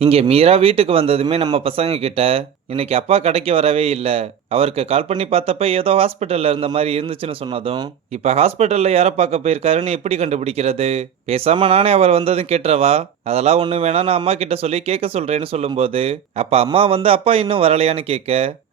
இங்கே மீரா வீட்டுக்கு வந்ததுமே நம்ம பசங்க கிட்ட இன்னைக்கு அப்பா கடைக்கு வரவே இல்லை, அவருக்கு கால் பண்ணி பார்த்தப்ப ஏதோ ஹாஸ்பிட்டல்ல இருந்த மாதிரி இருந்துச்சுன்னு சொன்னதும், இப்ப ஹாஸ்பிட்டல்ல யாரை பார்க்க போயிருக்காருன்னு எப்படி கண்டுபிடிக்கிறது? பேசாம நானே அவர் வந்ததும் கேட்டுறவா? அதெல்லாம் ஒண்ணு வேணா, நான் அம்மா கிட்ட சொல்லி கேட்க சொல்றேன்னு சொல்லும்போது, அப்ப அம்மா வந்து அப்பா இன்னும் வரலையான்னு கேட்க,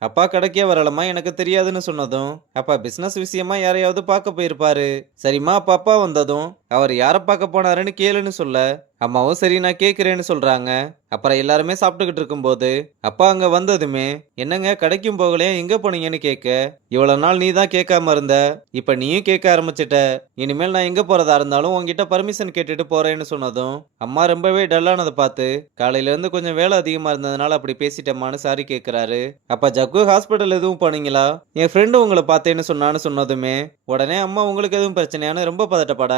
அப்பா கடைக்கே வரலமா எனக்கு தெரியாதுன்னு சொன்னதும், அப்பா பிசினஸ் விஷயமா யாரையாவது பார்க்க போயிருப்பாரு. சரிம்மா, அப்ப அப்பா வந்ததும் அவர் யாரை பார்க்க போனாருன்னு கேளுன்னு சொல்ல, அம்மாவும் சரி நான் கேட்கிறேன்னு சொல்றாங்க. அப்புறம் எல்லாருமே சாப்பிட்டுக்கிட்டு இருக்கும்போது அப்பா அங்க வந்ததுமே, என்னங்க கடைக்கும் போகலையா, எங்க போனீங்கன்னு கேட்க, இவ்வளவு நாள் நீ தான் கேட்காம இருந்த, இப்ப நீயும் கேட்க ஆரம்பிச்சிட்ட, இனிமேல் நான் எங்க போறதா இருந்தாலும் உன்கிட்ட பர்மிஷன் கேட்டுட்டு போறேன்னு சொன்னதும், அம்மா ரொம்பவே டல்லானதை பார்த்து, காலையில இருந்து கொஞ்சம் வேலை அதிகமா இருந்ததுனால அப்படி பேசிட்டேம்மான்னு சாரி கேட்கிறாரு. அப்ப ஜக்கு ஹாஸ்பிட்டல் எதுவும் போனீங்களா, என் ஃப்ரெண்டு உங்களை பார்த்தேன்னு சொன்னான்னு சொன்னதுமே, உடனே அம்மா உங்களுக்கு எதுவும் பிரச்சனையான்னு ரொம்ப பதட்டப்பட,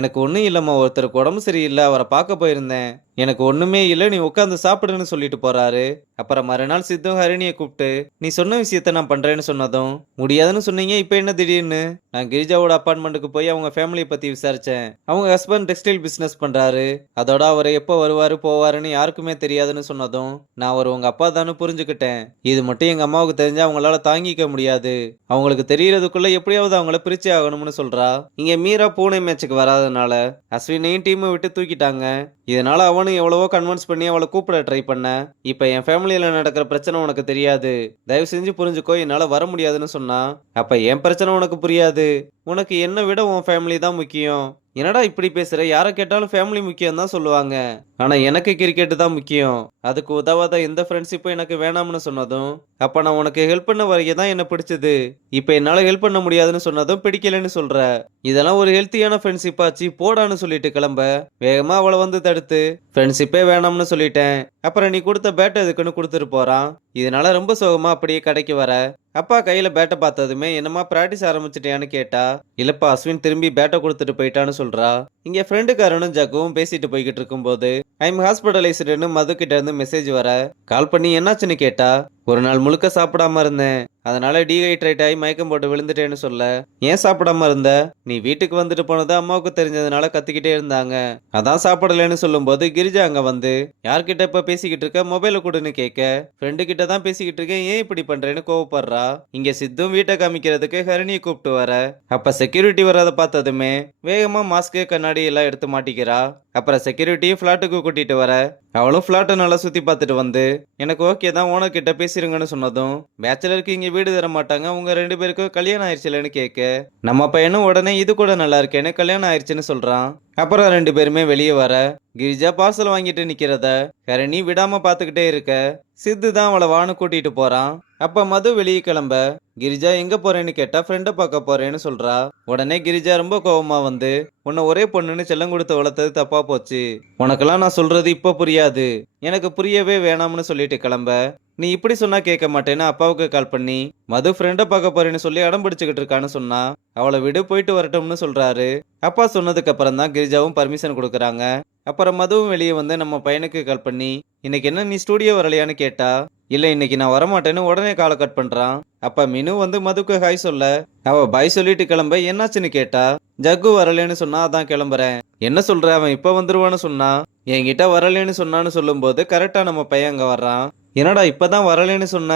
எனக்கு ஒன்றும் இல்லைம்மா, ஒருத்தருக்கு உடம்பு சரியில்லை, அவரை பார்க்க போயிருந்தேன், எனக்கு ஒண்ணுமே இல்லை, நீ உட்காந்து சாப்பிடுன்னு சொல்லிட்டு போறாரு. அப்புறம் மறுநாள் சித்தும் ஹரிணியை கூப்பிட்டு, நீ சொன்ன விஷயத்த நான் பண்றேன்னு சொன்னதும், முடியாதுன்னு சொன்னீங்க, இப்போ என்ன திடீர்னு? நான் கிரிஜாவோட அப்பார்ட்மெண்ட்டுக்கு போய் அவங்க ஃபேமிலியை பத்தி விசாரிச்சேன். அவங்க ஹஸ்பண்ட் டெக்ஸ்டைல் பிசினஸ் பண்றாரு, அதோட அவர் எப்போ வருவாரு போவாருன்னு யாருக்குமே தெரியாதுன்னு சொன்னதும், நான் அவர் உங்க அப்பா தானே புரிஞ்சுக்கிட்டேன். இது மட்டும் எங்க அம்மாவுக்கு தெரிஞ்சா அவங்களால தாங்கிக்க முடியாது, அவங்களுக்கு தெரியறதுக்குள்ள எப்படியாவது அவங்கள பிரிச்சே ஆகணும்னு சொல்றா. இங்க மீரா பூனை மேட்சுக்கு வராதனால அஸ்வினையும் டீமை விட்டு தூக்கிட்டாங்க. இதனால அவனும் எவ்வளவோ கன்வின்ஸ் பண்ணி அவளை கூப்பிட ட்ரை பண்ண. இப்ப என் ஃபேமிலியில நடக்கிற பிரச்சனை உனக்கு தெரியாது, தயவு செஞ்சு புரிஞ்சுக்கோ, என்னால வர முடியாதுன்னு சொன்னா. அப்ப என் பிரச்சனை உனக்கு புரியாது, உனக்கு என்னை விட உன் ஃபேமிலி தான் முக்கியம். என்னடா இப்படி பேசுற, யாரை கேட்டாலும் ஃபேமிலி முக்கியம் தான் சொல்லுவாங்க, ஆனா எனக்கு கிரிக்கெட் தான் முக்கியம், அதுக்கு உதவாத எந்த ஃப்ரெண்ட்ஷிப்பும் எனக்கு வேணாம்னு சொன்னதும், அப்ப நான் உனக்கு ஹெல்ப் பண்ண வரைக்கும் தான் என்ன பிடிச்சது, இப்ப என்னால ஹெல்ப் பண்ண முடியாதுன்னு சொன்னதும் பிடிக்கலன்னு சொல்ற, இதெல்லாம் ஒரு ஹெல்த்தியான ஃப்ரெண்ட்ஷிப் ஆச்சு, போடான்னு சொல்லிட்டு கிளம்ப, வேகமா அவளை வந்து தடுத்து, ஃப்ரெண்ட்ஷிப்பே வேணாம்னு சொல்லிட்டேன், அப்புறம் நீ கொடுத்த பேட் எதுக்குன்னு கொடுத்துட்டு போறான். இதனால ரொம்ப சோகமா அப்படியே கடைக்கு வர, அப்பா கையில பேட்டை பார்த்ததுமே என்னமா பிராக்டிஸ் ஆரம்பிச்சிட்டியான்னு கேட்டா, இல்லப்பா அஸ்வின் திரும்பி பேட்டை கொடுத்துட்டு போயிட்டான்னு சொல்றா. இங்க ஃப்ரெண்டுக்காரனும் ஜக்குவும் பேசிட்டு போய்கிட்டு இருக்கும்போது, ஐம் ஹாஸ்பிட்டலைஸ்டுன்னு மது கிட்ட இருந்து மெசேஜ் வர, கால் பண்ணி என்னாச்சுன்னு கேட்டா, ஒரு நாள் முழுக்க சாப்பிடாம இருந்தேன், அதனால டீஹைட்ரேட் ஆகி மயக்கம் போட்டு விழுந்துட்டேன்னு சொல்ல, ஏன் சாப்பிடாம இருந்த, நீ வீட்டுக்கு வந்துட்டு போனது அம்மாவுக்கு தெரிஞ்சதுனால கத்திக்கிட்டே இருந்தாங்க, அதான் சாப்பிடலன்னு சொல்லும்போது, கிரிஜா அங்க வந்து, யார்கிட்ட இப்ப பேசிக்கிட்டு இருக்க, மொபைல கொடுன்னு கேட்க, ஃப்ரெண்டு கிட்ட தான் பேசிக்கிட்டு இருக்கேன், ஏன் இப்படி பண்றேன்னு கோவப்படுறா. இங்க சித்தும் வீட்டை காமிக்கிறதுக்கு ஹரிணியை கூப்பிட்டு வர, அப்ப செக்யூரிட்டி வர்றதை பார்த்ததுமே வேகமா மாஸ்க்கு கண்ணாடி எல்லாம் எடுத்து மாட்டிக்கிறா. அப்புறம் செக்யூரிட்டியும் ஃபிளாட்டுக்கு கூட்டிட்டு வர, அவளும் ஃபிளாட்டை நல்லா சுத்தி பார்த்துட்டு வந்து, எனக்கு ஓகே தான், ஓனர் கிட்ட பேசிருங்கன்னு சொன்னதும், பேச்சலருக்கு இங்க வீடு தர மாட்டாங்க, உங்க 2 பேருக்கும் கல்யாணம் ஆயிடுச்சுலன்னு கேட்க, நம்ம பையனும் உடனே இது கூட நல்லா இருக்கேன்னு கல்யாணம் ஆயிடுச்சுன்னு சொல்றான். அப்புறம் 2 பேருமே வெளியே வர, கிரிஜா பார்சல் வாங்கிட்டு நிக்கிறத ஹரணி விடாம பாத்துக்கிட்டே இருக்க, சித்து தான் அவளை வான்னு கூட்டிட்டு போறான். அப்ப மது வெளியே கிளம்ப, கிரிஜா எங்க போறேன்னு கேட்டா ஃப்ரெண்டை பார்க்க போறேன்னு சொல்றா. உடனே கிரிஜா ரொம்ப கோவமா வந்து, உன்னை ஒரே பொண்ணுன்னு செல்லம் கொடுத்து வளர்த்தது தப்பா போச்சு, உனக்கெல்லாம் நான் சொல்றது இப்ப புரியாது, எனக்கு புரியவே வேணாம்னு சொல்லிட்டு கிளம்ப, நீ இப்படி சொன்னா கேட்க மாட்டேன்னு அப்பாவுக்கு கால் பண்ணி, மது ஃப்ரெண்டை பார்க்க போறேன்னு சொல்லி அடம் பிடிச்சுக்கிட்டு இருக்கான்னு சொன்னா, அவளை விடு போயிட்டு வரட்டும்னு சொல்றாரு. அப்பா சொன்னதுக்கு அப்புறம் தான் கிரிஜாவும் பர்மிஷன் கொடுக்குறாங்க. அப்புறம் மதுவும் வெளியே வந்து நம்ம பையனுக்கு கால் பண்ணி, இன்னைக்கு என்ன நீ ஸ்டூடியோ வரலையான்னு கேட்டா, இல்ல இன்னைக்கு நான் வரமாட்டேன்னு உடனே காலை கட் பண்றான். அப்ப மினு வந்து மதுக்கு ஹாய் சொல்ல, அவ பாய் சொல்லிட்டு கிளம்ப, என்னாச்சுன்னு கேட்டா, ஜக்கு வரலன்னு சொன்னா அதான் கிளம்புறேன், என்ன சொல்ற, அவன் இப்ப வந்துருவான்னு சொன்னா, என்கிட்ட வரலன்னு சொன்னான்னு சொல்லும்போது கரெக்டா நம்ம பையன் அங்க வர்றான். என்னடா இப்பதான் வரலன்னு சொன்ன,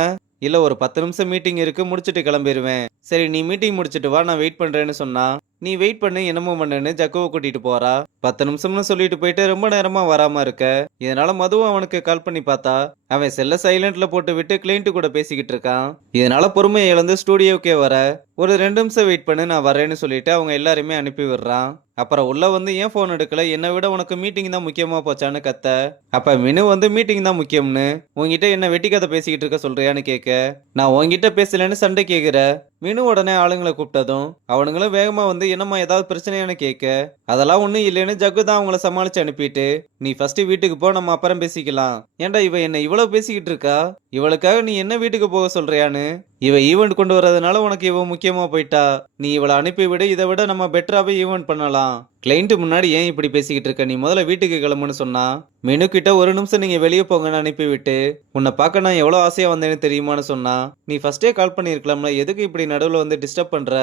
இல்ல ஒரு 10 நிமிஷம் மீட்டிங் இருக்கு, முடிச்சிட்டு கிளம்பிடுவேன், சரி நீ மீட்டிங் முடிச்சிட்டு வா, நான் வெயிட் பண்றேன்னு சொன்னா, நீ வெயிட் பண்ணு என்னமோ பண்ணுன்னு ஜக்குவை கூட்டிட்டு போறா. 10 நிமிஷம்னு சொல்லிட்டு போயிட்டு ரொம்ப நேரமா வராம இருக்க, இதனால மதுவும் அவனுக்கு கால் பண்ணி பார்த்தா, அவன் செல்ல சைலண்ட்ல போட்டு விட்டு கிளைண்ட் கூட பேசிக்கிட்டு இருக்கான். இதனால பொறுமையை இழந்து ஸ்டூடியோக்கே வர, ஒரு 2 நிமிஷம் வெயிட் பண்ணு நான் வரேன்னு சொல்லிட்டு அவங்க எல்லாருமே அனுப்பி விடுறான். அப்புறம் உள்ள வந்து ஏன் போன் எடுக்கல, என்னை விட உனக்கு மீட்டிங் தான் முக்கியமா போச்சான்னு கத்த, அப்ப மினு வந்து மீட்டிங் தான் முக்கியம்னு உங்ககிட்ட என்ன வெட்டி கதை பேசிக்கிட்டு இருக்க சொல்றியான்னு கேட்க, நான் உங்ககிட்ட பேசலன்னு சண்டை கேக்குற. மினு உடனே ஆளுங்களை கூப்பிட்டதும் அவனுங்களும் வேகமா வந்து என்னம்மா ஏதாவது பிரச்சனையானு கேட்க, அதெல்லாம் ஒண்ணும் இல்லைன்னு ஜக்கு தான் அவங்கள சமாளிச்சு அனுப்பிட்டு, நீ ஃபர்ஸ்ட் வீட்டுக்கு போ, நம்ம அப்புறம் பேசிக்கலாம். ஏன்டா இவ என்ன இவ்வளவு பேசிக்கிட்டு இருக்கா, இவளுக்காக நீ என்ன வீட்டுக்கு போக சொல்றியான்னு, இவ ஈவெண்ட் கொண்டு வரதுனால உனக்கு இவ முக்கியமா போயிட்டா, நீ இவளை அனுப்பி விடு, இதை விட நம்ம பெட்டராவே ஈவெண்ட் பண்ணலாம், கிளைண்ட் முன்னாடி ஏன் இப்படி பேசிக்கிட்டு இருக்க, நீ முதல்ல வீட்டுக்கு கிளம்புன்னு சொன்னா. மெனு கிட்ட ஒரு நிமிஷம் நீங்க வெளியே போங்கன்னு அனுப்பிவிட்டு, உன்னை பார்க்க நான் எவ்வளவு ஆசையா வந்தேன்னு தெரியுமான்னு சொன்னா, நீ ஃபர்ஸ்டே கால் பண்ணிருக்கலாம்ல, எதுக்கு இப்படி நடுவில் வந்து டிஸ்டர்ப் பண்ற,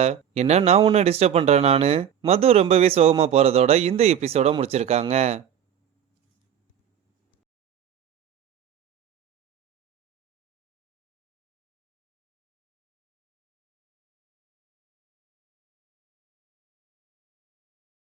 என்ன நான் உன்னை டிஸ்டர்ப் பண்றேன் நானு. மது ரொம்பவே சோகமா போறதோட இந்த எபிசோட முடிச்சிருக்காங்க.